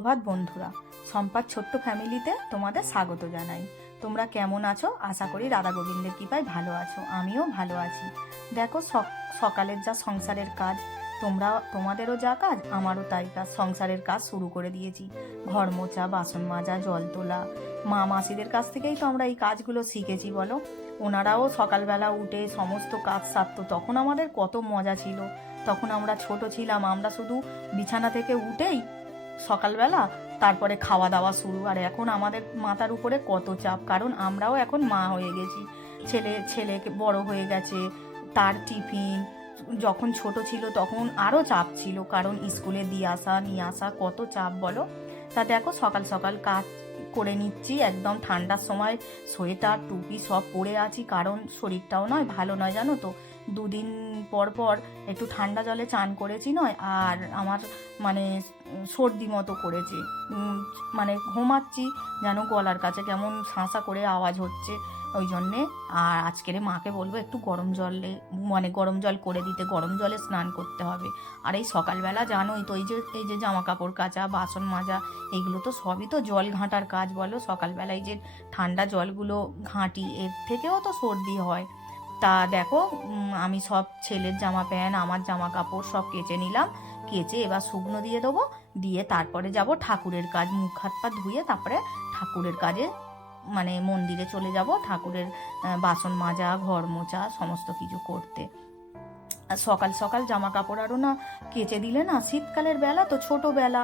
সুপ্রভাত বন্ধুরা, সম্পাদ ছোট্ট ফ্যামিলিতে তোমাদের স্বাগত জানাই। তোমরা কেমন আছো? আশা করি রাধা গোবিন্দের কৃপায় ভালো আছো। আমিও ভালো আছি। দেখো সকালের যা সংসারের কাজ, তোমাদেরও যা কাজ আমারও তাই কাজ। সংসারের কাজ শুরু করে দিয়েছি। ঘর মোছা, বাসন মাজা, জল তোলা, মা মাসিদের কাছ থেকেই তো আমরা এই কাজগুলো শিখেছি বলো। ওনারাও সকালবেলা উঠে সমস্ত কাজ সারতো, তখন আমাদের কত মজা ছিল। তখন আমরা ছোট ছিলাম, আমরা শুধু বিছানা থেকে উঠেই সকালবেলা তারপরে খাওয়া দাওয়া শুরু। আর এখন আমাদের মাথার উপরে কত চাপ, কারণ আমরাও এখন মা হয়ে গেছি। ছেলে বড় হয়ে গেছে, তার টিফিন। যখন ছোট ছিল তখন আরও চাপ ছিল, কারণ স্কুলে দিয়ে আসা নিয়ে আসা কত চাপ বলো। তা দেখো সকাল সকাল কাজ করে নিচ্ছি, একদম ঠান্ডার সময় সোয়েটার টুপি সব পরে আছি, কারণ শরীরটাও নয় ভালো নয় জানো তো। দুদিন পর পর একটু ঠান্ডা জলে চান করেছি নয়, আর আমার মানে সর্দি মতো করেছে। মানে ঘুমাচ্ছি যেন গলার কাছে কেমন শাঁসা করে আওয়াজ হচ্ছে, ওই জন্যে। আর আজকের মাকে বলবো একটু গরম জল করে দিতে, গরম জলে স্নান করতে হবে। আর এই সকালবেলা জানোই তো, এই যে জামা কাপড় কাচা, বাসন মাজা, এগুলো তো সবই তো জল ঘাঁটার কাজ বলো। সকালবেলায় যে ঠান্ডা জলগুলো ঘাঁটি, এর থেকেও তো সর্দি হয়। তা দেখো আমি সব ছেলের জামা প্যান্ট, আমার জামা কাপড় সব কেচে নিলাম। কেচে এবার শুকনো দিয়ে দেবো, দিয়ে তারপরে যাব ঠাকুরের কাজ। মুখ হাত পা ধুয়ে তারপরে ঠাকুরের কাজে মানে মন্দিরে চলে যাব, ঠাকুরের বাসন মাজা, ঘর মোছা সমস্ত কিছু করতে। আর সকাল সকাল জামা কাপড় আরও না কেচে দিলে না, শীতকালের বেলা তো ছোটোবেলা,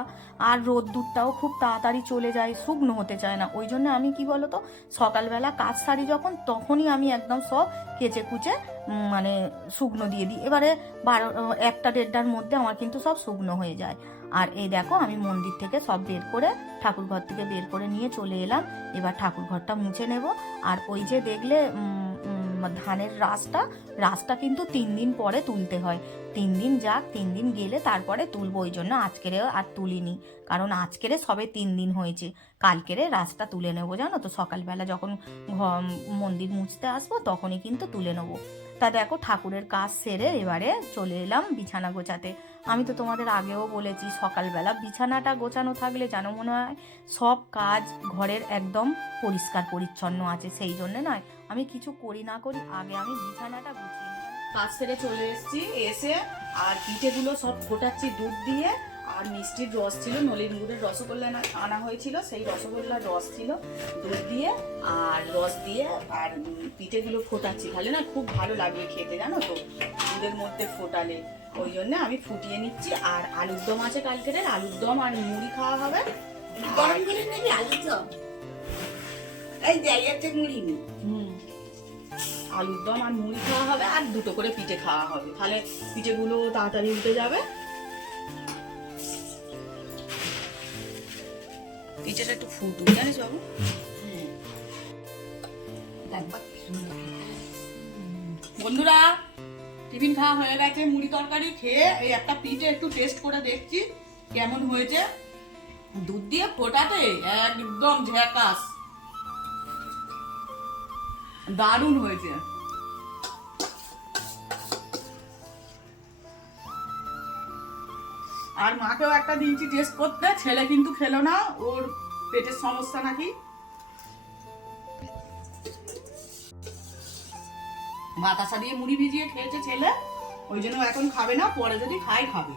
আর রোদ্দুরটাও খুব তাড়াতাড়ি চলে যায়, শুকনো হতে চায় না। ওই জন্য আমি কি বলো তো, সকালবেলা কাজ সারি যখন, তখনই আমি একদম সব কেচে কুচে মানে শুকনো দিয়ে দিই। এবারে 1টা-1.5টার মধ্যে আমার কিন্তু সব শুকনো হয়ে যায়। আর এই দেখো আমি মন্দির থেকে সব বের করে, ঠাকুর ঘর থেকে বের করে নিয়ে চলে এলাম। এবার ঠাকুর ঘরটা মুছে নেব। আর ওই যে দেখলে ধানের রাসটা কিন্তু 3 দিন পরে তুলতে হয়। 3 দিন যাক, 3 দিন গেলে তারপরে তুলবো। ওই জন্য আজকেরে আর তুলিনি, কারণ আজকেরে সবে 3 দিন হয়েছে। কালকেরে রাসটা তুলে নেবো জানো তো, সকালবেলা যখন মন্দির মুছতে আসবো তখনই কিন্তু তুলে নেবো। তা দেখো ঠাকুরের কাজ সেরে এবারে চলে এলাম বিছানা গোছাতে। আমি তো তোমাদের আগেও বলেছি, সকালবেলা বিছানাটা গোছানো থাকলে যেন মনে হয় সব কাজ ঘরের একদম পরিষ্কার পরিচ্ছন্ন আছে। সেই জন্যে নয়, আমি কিছু করি না করি আগে আমি বিছানাটা গুছিয়ে নিই। কাজ সেরে চলে এসেছি, এসে আর পিঠেগুলো সব ফোটাচ্ছি দুধ দিয়ে। আর মিষ্টির রস ছিল, নলেন গুড়ের রসগোল্লা আনা হয়েছিল, সেই রসগোল্লার রস ছিল, দুধ দিয়ে আর রস দিয়ে। আর পিঠেগুলো ফোটাচ্ছি, তাহলে না খুব ভালো লাগবে খেতে জানো তো, দুধের মধ্যে ফোটালে। ওই জন্য আমি ফুটিয়ে নিচ্ছি। আর আলুর দম আছে কালকের, আলুর দম আর মুড়ি খাওয়া হবে। গরম করে নেবি আলুর দম, এই জায়গাতে মুড়ি নি। আলুর দম আর মুড়ি খাওয়া হবে, আর 2টো করে পিঠে খাওয়া হবে, তাহলে পিঠেগুলো তাড়াতাড়ি উঠে যাবে। পিঠেটা একটু ফুটুক জানিস বাবু। বন্ধুরা টিফিন খাওয়া হয়ে গেছে, মুড়ি তরকারি খেয়ে এই একটা পিঠে একটু টেস্ট করে দেখছি কেমন হয়েছে। দুধ দিয়ে ফোটাতে একদম ঝ্যাকাস, দারুণ হয়েছে। আর মাকেও একটা দিয়েছি টেস্ট করতে, ছেলে কিন্তু খেলো না, ওর পেটের সমস্যা নাকি। বাতাসা দিয়ে মুড়ি ভিজিয়ে খেয়েছে ছেলে, ওই জন্য এখন খাবে না, পরে যদি খাবে।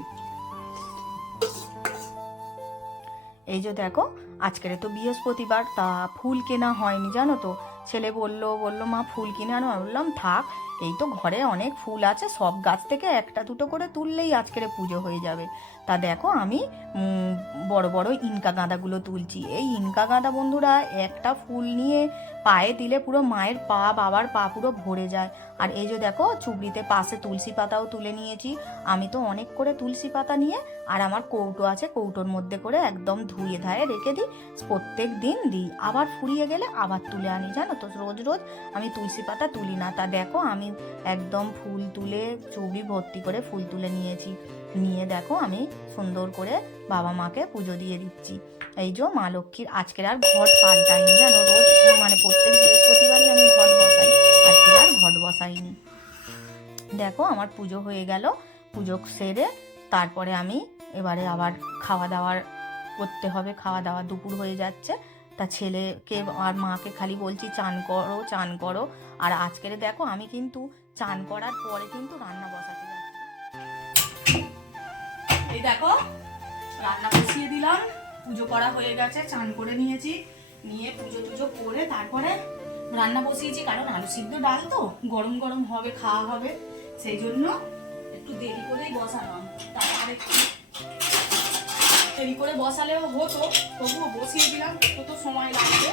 এই যে দেখো আজকের তো বৃহস্পতিবার, তা ফুল কেনা হয়নি জানো তো। ছেলে বললো মা ফুল কিনে আনো। আমি বললাম থাক, এই তো ঘরে অনেক ফুল আছে, সব গাছ থেকে 1টা-2টো করে তুললেই আজকের পুজো হয়ে যাবে। তা দেখো আমি বড় বড় ইনকা গাঁদাগুলো তুলছি। এই ইনকা গাঁদা বন্ধুরা একটা ফুল নিয়ে পায়ে দিলে পুরো মায়ের পা, বাবার পা পুরো ভরে যায়। আর এই যে দেখো চুবড়িতে পাশে তুলসী পাতাও তুলে নিয়েছি। আমি তো অনেক করে তুলসী পাতা নিয়ে, আর আমার কৌটো আছে, কৌটোর মধ্যে করে একদম ধুয়ে ধায়ে রেখে দিই, প্রত্যেক দিন দিই। আবার ফুরিয়ে গেলে আবার তুলে আনি জানো তো, রোজ রোজ আমি তুলসী পাতা তুলি না। তা দেখো আমি একদম ফুল তুলে, চুবড়ি ভর্তি করে ফুল তুলে নিয়েছি। নিয়ে দেখো আমি সুন্দর করে বাবা মাকে পুজো দিয়ে দিচ্ছি। এই যে মা লক্ষ্মীর আজকের আর ঘট পাল্টাইনি জানো, রোজ মানে প্রত্যেক বৃহস্পতিবারই আমি ঘট বসাই, আজকের আর ঘট বসাইনি। দেখো আমার পুজো হয়ে গেল, পুজো সেরে তারপরে আমি এবারে আবার খাওয়া দাওয়ার করতে হবে খাওয়া দাওয়া, দুপুর হয়ে যাচ্ছে। তা ছেলেকে আর মাকে খালি বলছি চান করো চান করো। আর আজকের দেখো আমি কিন্তু চান করার পরে কিন্তু রান্না বসাতে যাচ্ছি। এই দেখো রান্না বসিয়ে দিলাম, পুজো করা হয়ে গেছে, চান করে নিয়েছি, নিয়ে পুজো টুজো করে তারপরে রান্না বসিয়েছি। কারণ আলু সিদ্ধ ডাল তো গরম গরম হবে, খাওয়া হবে, সেই জন্য একটু দেরি করেই বসালাম। তারপরে দেরি করে বসালেও হতো, তবুও বসিয়ে দিলাম, একটু তো সময় লাগবে।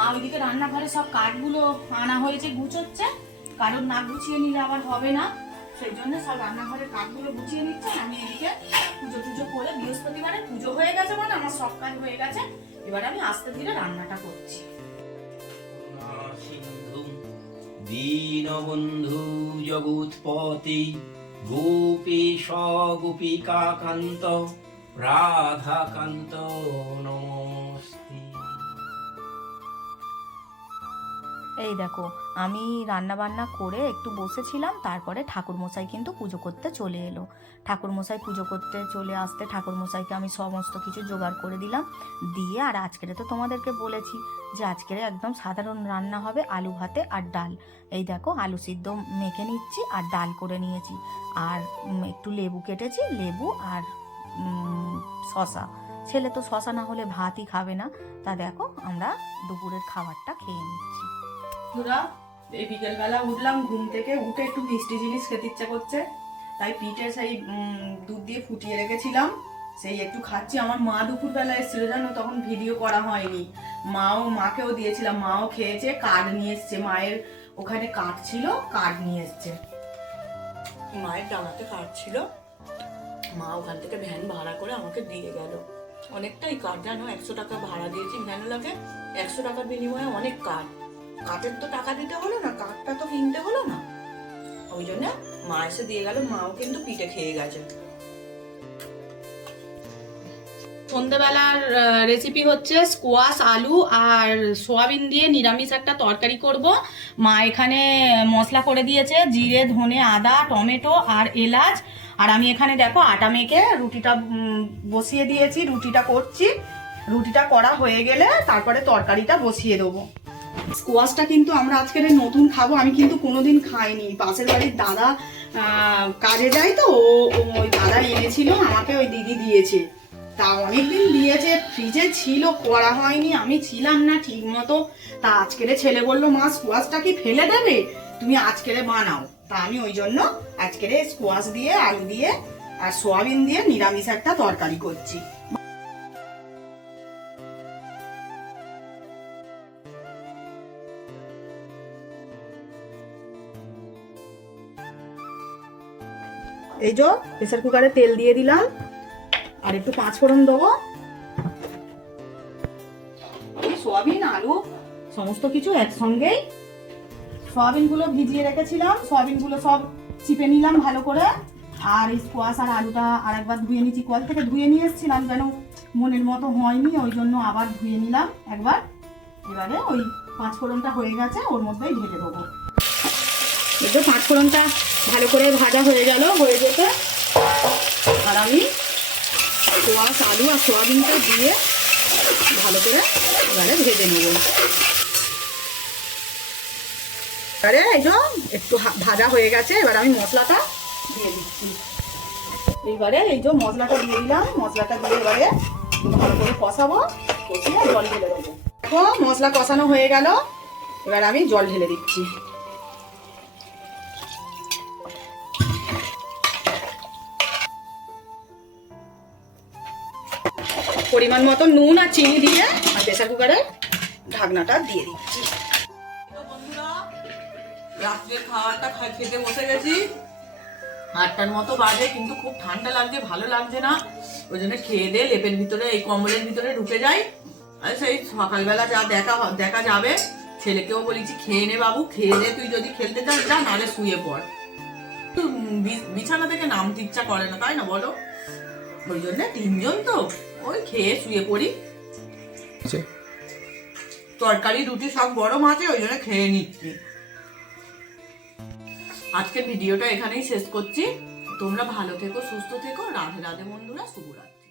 আর ওইদিকে রান্নাঘরে সব কাঠগুলো আনা হয়েছে, গুছোচ্ছে, কারণ না গুছিয়ে নিলে আবার হবে না, সেই জন্য সব রান্নাঘরের কাঠগুলো গুছিয়ে নিচ্ছে। আমি এদিকে পুজো টুজো করে, বৃহস্পতিবারে পুজো হয়ে গেছে মানে আমার সব কাজ হয়ে গেছে, এবার আমি আস্তে ধীরে রান্নাটা করছি। দীনবন্ধু জগৎপতি গোপীশ গোপিকাকান্ত রাধাকান্ত নমস্তে। এই দেখো আমি রান্না বান্না করে একটু বসেছিলাম, তারপরে ঠাকুরমশাই কিন্তু পুজো করতে চলে এলো। ঠাকুরমশাই পুজো করতে চলে আসতে ঠাকুরমশাইকে আমি সমস্ত কিছু জোগাড় করে দিলাম, দিয়ে আর আজকের তো তোমাদেরকে বলেছি যে আজকের একদম সাধারণ রান্না হবে, আলু ভাতে আর ডাল। এই দেখো আলু সিদ্ধ মেখে নিচ্ছি আর ডাল করে নিয়েছি, আর একটু লেবু কেটেছি, লেবু আর শশা। ছেলে তো শশা না হলে ভাতই খাবে না। তা দেখো আমরা দুপুরের খাবারটা খেয়ে নিচ্ছি। বন্ধুরা এই বিকেলবেলা উঠলাম ঘুম থেকে, উঠে একটু মিষ্টি জিনিস খেতে ইচ্ছা করছে, তাই পিঠে সেই দুধ দিয়ে ফুটিয়ে রেখেছিলাম, সেই একটু খাচ্ছি। আমার মা দুপুরবেলা এসেছিল জানো, তখন ভিডিও করা হয়নি, মাকেও দিয়েছিলাম, মাও খেয়েছে। কার্ড নিয়ে এসছে, মায়ের ওখানে কার্ড ছিল, কার্ড নিয়ে এসছে, মায়ের ডাঙাতে কার্ড ছিল, মা ওখান থেকে ভ্যান ভাড়া করে আমাকে দিয়ে গেল। অনেকটাই কার্ড জানো, 100 টাকা ভাড়া দিয়েছি ভ্যান লাগে, 100 টাকার বিনিময়ে অনেক কার্ড। কাঠের তো টাকা দিতে হলো না, কাঠটা তো কিনতে হলো না, ওই জন্য মা এসে দিয়ে গেল। মাও কিন্তু পিঠে খেয়ে গেছে। সন্ধ্যাবেলার রেসিপি হচ্ছে স্কোয়াশ আলু আর সোয়াবিন দিয়ে নিরামিষ একটা তরকারি করব। মা এখানে মশলা করে দিয়েছে, জিরে ধনে আদা টমেটো আর এলাচ। আর আমি এখানে দেখো আটা মেখে রুটিটা বসিয়ে দিয়েছি, রুটিটা করছি। রুটিটা করা হয়ে গেলে তারপরে তরকারিটা বসিয়ে দেবো। স্কোয়াশটা কিন্তু আমরা আজকের নতুন খাবো, আমি কিন্তু কোনোদিন খাইনি। পাশের বাড়ির দাদা কাজে যায় তো, ওই দাদা এনেছিল আমাকে, ওই দিদি দিয়েছে, তা অনেকদিন দিয়েছে, ফ্রিজে ছিল, করা হয়নি, আমি ছিলাম না ঠিক মতো। তা আজকের ছেলে বললো মা স্কোয়াশটা কি ফেলে দেবে, তুমি আজকের বানাও। তা আমি ওই জন্য আজকের স্কোয়াশ দিয়ে আলু দিয়ে আর সোয়াবিন দিয়ে নিরামিষ একটা তরকারি করছি। এই যে প্রেসার কুকারে তেল দিয়ে দিলাম, আর একটু 5 ফোড়ন দেবো। সোয়াবিন আলু সমস্ত কিছু একসঙ্গেই, সোয়াবিন গুলো ভিজিয়ে রেখেছিলাম, সোয়াবিন গুলো সব চিপে নিলাম ভালো করে। আর এই স্কোয়াশ আর আলুটা আর একবার ধুয়ে নিচ্ছি, কল থেকে ধুয়ে নিয়ে এসেছিলাম, যেন মনের মতো হয়নি, ওই জন্য আবার ধুয়ে নিলাম একবার। এবারে ওই 5 ফোড়নটা হয়ে গেছে, ওর মধ্যেই ঢেলে দেবো। এই যে 5 ফোড়নটা ভালো করে ভাজা হয়ে গেল, হয়ে যেতে আর আমি স্কোয়াশ আলু আর সোয়াবিনটা দিয়ে ভালো করে এবারে ভেজে নেব। এবারে এই যে একটু ভাজা হয়ে গেছে, এবার আমি মশলাটা দিয়ে দিচ্ছি। এইবারে এই যে মশলাটা দিয়ে দিলাম, মশলাটা দিয়ে এবারে ভালো করে কষাবো, কষিয়ে জল ঢেলে দেবো। দেখো মশলা কষানো হয়ে গেল, এবার আমি জল ঢেলে দিচ্ছি। পরিমাণ মতো নুন আর চিনি দিয়ে আর প্রেসার কুকারে ঢাকনাটা দিয়ে দিচ্ছি। বন্ধুরা রাত্রের খাবারটা খেতে বসে গেছি, 8টার মতো বাজে, কিন্তু খুব ঠান্ডা লাগছে, ভালো লাগছে না, ওই জন্য খেয়ে দিয়ে লেপের ভিতরে এই কম্বলের ভিতরে ঢুকে যাই। আর সেই সকালবেলা যা দেখা যাবে, ছেলেকেও বলেছি খেয়ে নে বাবু, খেয়ে নে, তুই যদি খেলতে চাস যা, নাহলে শুয়ে পড়। বিছানা থেকে নামতে ইচ্ছা করে না, তাই না বলো? ওই জন্য 3 জন তো ওই খেয়ে শুয়ে পড়ি। তরকারি রুটি সব গরম আছে, ওই জন্য খেয়ে নিচ্ছি। আজকের ভিডিওটা এখানেই শেষ করছি। তোমরা ভালো থেকো, সুস্থ থেকো। রাধে রাধে বন্ধুরা, শুভরাত্রি।